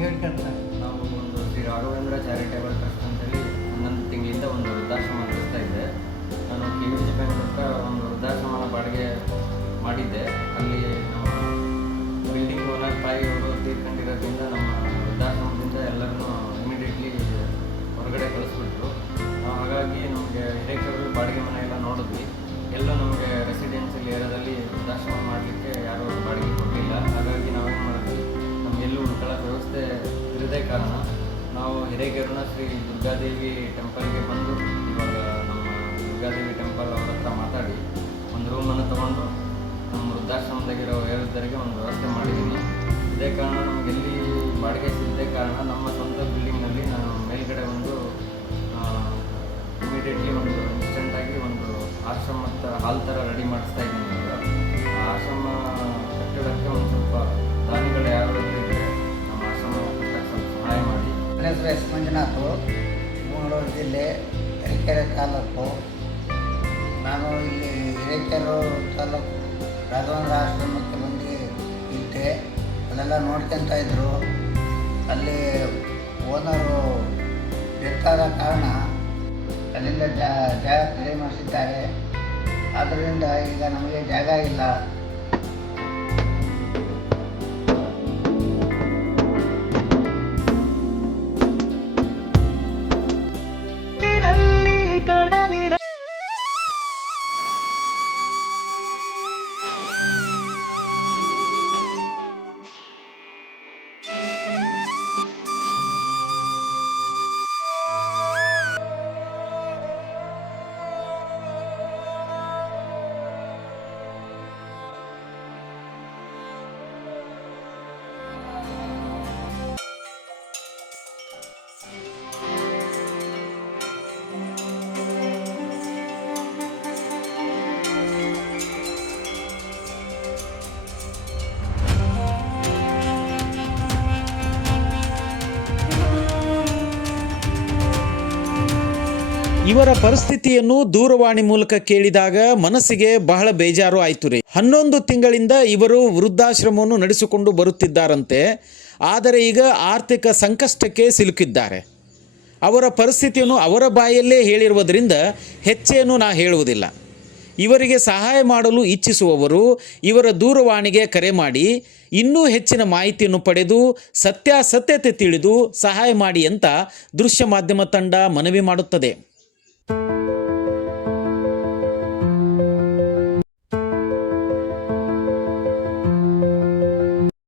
ಹೇಳ್ಕೊಂತಾರೆ. ನಾವು ಒಂದು Shri Raghavendra charitable trust ಅಂತೇಳಿ 11 ತಿಂಗಳಿಂದ ಒಂದು ವೃದ್ಧಾಶ್ರಮ ನಡೆಸ್ತಾ ಇದ್ದೆ. ನಾನು KVG ಬ್ಯಾಂಕ್ ಹತ್ರ ಒಂದು ವೃದ್ಧಾಶ್ರಮನ ಬಾಡಿಗೆ ಮಾಡಿದ್ದೆ. ಅಲ್ಲಿ ನಮ್ಮ ಬಿಲ್ಡಿಂಗ್ ಓನರ್ ತಾಯಿಯವರು ತೀರ್ಕೊಂಡಿರೋದ್ರಿಂದ ನಮ್ಮ ವೃದ್ಧಾಶ್ರಮದಿಂದ ಎಲ್ಲರನ್ನೂ ಇಮಿಡಿಯೇಟ್ಲಿ ಹೊರಗಡೆ ಕಳಿಸ್ಬಿಟ್ರು. ಹಾಗಾಗಿ ನಮಗೆ ಹಿರೇಕೆರೂರಲ್ಲಿ ಬಾಡಿಗೆ ಮನೆ ಎಲ್ಲ ನೋಡಿದ್ವಿ. ಎಲ್ಲೂ ನಮಗೆ ರೆಸಿಡೆನ್ಷಿಯಲ್ ಏರಿಯಾದಲ್ಲಿ ವೃದ್ಧಾಶ್ರಮ ಮಾಡಲಿಕ್ಕೆ ಯಾರೂ ಬಾಡಿಗೆ ಕೊಡಲಿಲ್ಲ. ಹಾಗಾಗಿ ನಾವೇನು ಮಾಡಿದ್ವಿ, ನಮಗೆಲ್ಲೂ ಉಳ್ಕೊಳ್ಳೋಕೆ ವ್ಯವಸ್ಥೆ ಇರದೇ ಕಾರಣ ನಾವು ಹಿರೇಕೆರೂರಿನ ಶ್ರೀ ದುರ್ಗಾದೇವಿ ಟೆಂಪಲ್ಗೆ ಬಂದು ಇವಾಗ ನಮ್ಮ ದುರ್ಗಾದೇವಿ ಟೆಂಪಲ್ ಅವ್ರ ಹತ್ರ ಮಾತಾಡಿ ಒಂದು ರೂಮನ್ನು ತೊಗೊಂಡು ನಮ್ಮ ವೃದ್ಧಾಶ್ರಮದಾಗಿರೋ ವಯೋವೃದ್ಧರಿಗೆ ಒಂದು ವ್ಯವಸ್ಥೆ ಮಾಡಿದ್ದೀನಿ. ಇದೇ ಕಾರಣ ನಮಗೆಲ್ಲಿ ಬಾಡಿಗೆ ಸಿಗದೇ ಕಾರಣ ನಮ್ಮ ಸ್ವಂತ ಬಿಲ್ಡಿಂಗ್ನಲ್ಲಿ ನಾನು ಮೇಲ್ಗಡೆ ಒಂದು ಇಮಿಡಿಯೇಟ್ಲಿ ಒಂದು ಇನ್ಸ್ಟೆಂಟಾಗಿ ಒಂದು ಆಶ್ರಮ ಹಾಲ್ ಥರ ರೆಡಿ ಮಾಡಿಸ್ತಾ ಇದ್ದೀನಿ. ಆ ಆಶ್ರಮ ಕಟ್ಟಡಕ್ಕೆ ಒಂದು ಸ್ವಲ್ಪ ದಾನಿಗಳು ಯಾರಾದರೂ ಇದ್ದರೆ ನಮ್ಮ ಆಶ್ರಮ ಕಟ್ಟಕ್ಕೆ ಸ್ವಲ್ಪ ಸಹಾಯ ಮಾಡಿ. ನನ್ನ ಹೆಸರು ಎಸ್ ಮಂಜುನಾಥ್, ಚಿಕ್ಕಮಗಳೂರು ಜಿಲ್ಲೆ ಹಿರೇಕೆರೆ ತಾಲೂಕು. ನಾನು ಇಲ್ಲಿ ಹಿರೇಕೆರೂರು ತಾಲೂಕು ರಾಘವೇಂದ್ರ ಆಶ್ರಮಕ್ಕೆ ಬಂದು ಇದ್ದೆ. ಅಲ್ಲೆಲ್ಲ ನೋಡ್ಕೊತ ಇದ್ದರು. ಅಲ್ಲಿ ಓನರು ಡೆತ್ ಆದ ಕಾರಣ ಅಲ್ಲಿಂದ ಜಾಗ ಖಾಲಿ ಮಾಡಿಸಿದ್ದಾರೆ. ಆದ್ದರಿಂದ ಈಗ ನಮಗೆ ಜಾಗ ಇಲ್ಲ. ಇವರ ಪರಿಸ್ಥಿತಿಯನ್ನು ದೂರವಾಣಿ ಮೂಲಕ ಕೇಳಿದಾಗ ಮನಸ್ಸಿಗೆ ಬಹಳ ಬೇಜಾರು ಆಯಿತು ರೀ. 11 ತಿಂಗಳಿಂದ ಇವರು ವೃದ್ಧಾಶ್ರಮವನ್ನು ನಡೆಸಿಕೊಂಡು ಬರುತ್ತಿದ್ದಾರಂತೆ. ಆದರೆ ಈಗ ಆರ್ಥಿಕ ಸಂಕಷ್ಟಕ್ಕೆ ಸಿಲುಕಿದ್ದಾರೆ. ಅವರ ಪರಿಸ್ಥಿತಿಯನ್ನು ಅವರ ಬಾಯಲ್ಲೇ ಹೇಳಿರುವುದರಿಂದ ಹೆಚ್ಚೇನು ನಾ ಹೇಳುವುದಿಲ್ಲ. ಇವರಿಗೆ ಸಹಾಯ ಮಾಡಲು ಇಚ್ಛಿಸುವವರು ಇವರ ದೂರವಾಣಿಗೆ ಕರೆ ಮಾಡಿ ಇನ್ನೂ ಹೆಚ್ಚಿನ ಮಾಹಿತಿಯನ್ನು ಪಡೆದು ಸತ್ಯಾಸತ್ಯತೆ ತಿಳಿದು ಸಹಾಯ ಮಾಡಿ ಅಂತ ದೃಶ್ಯ ಮಾಧ್ಯಮ ತಂಡ ಮನವಿ ಮಾಡುತ್ತದೆ.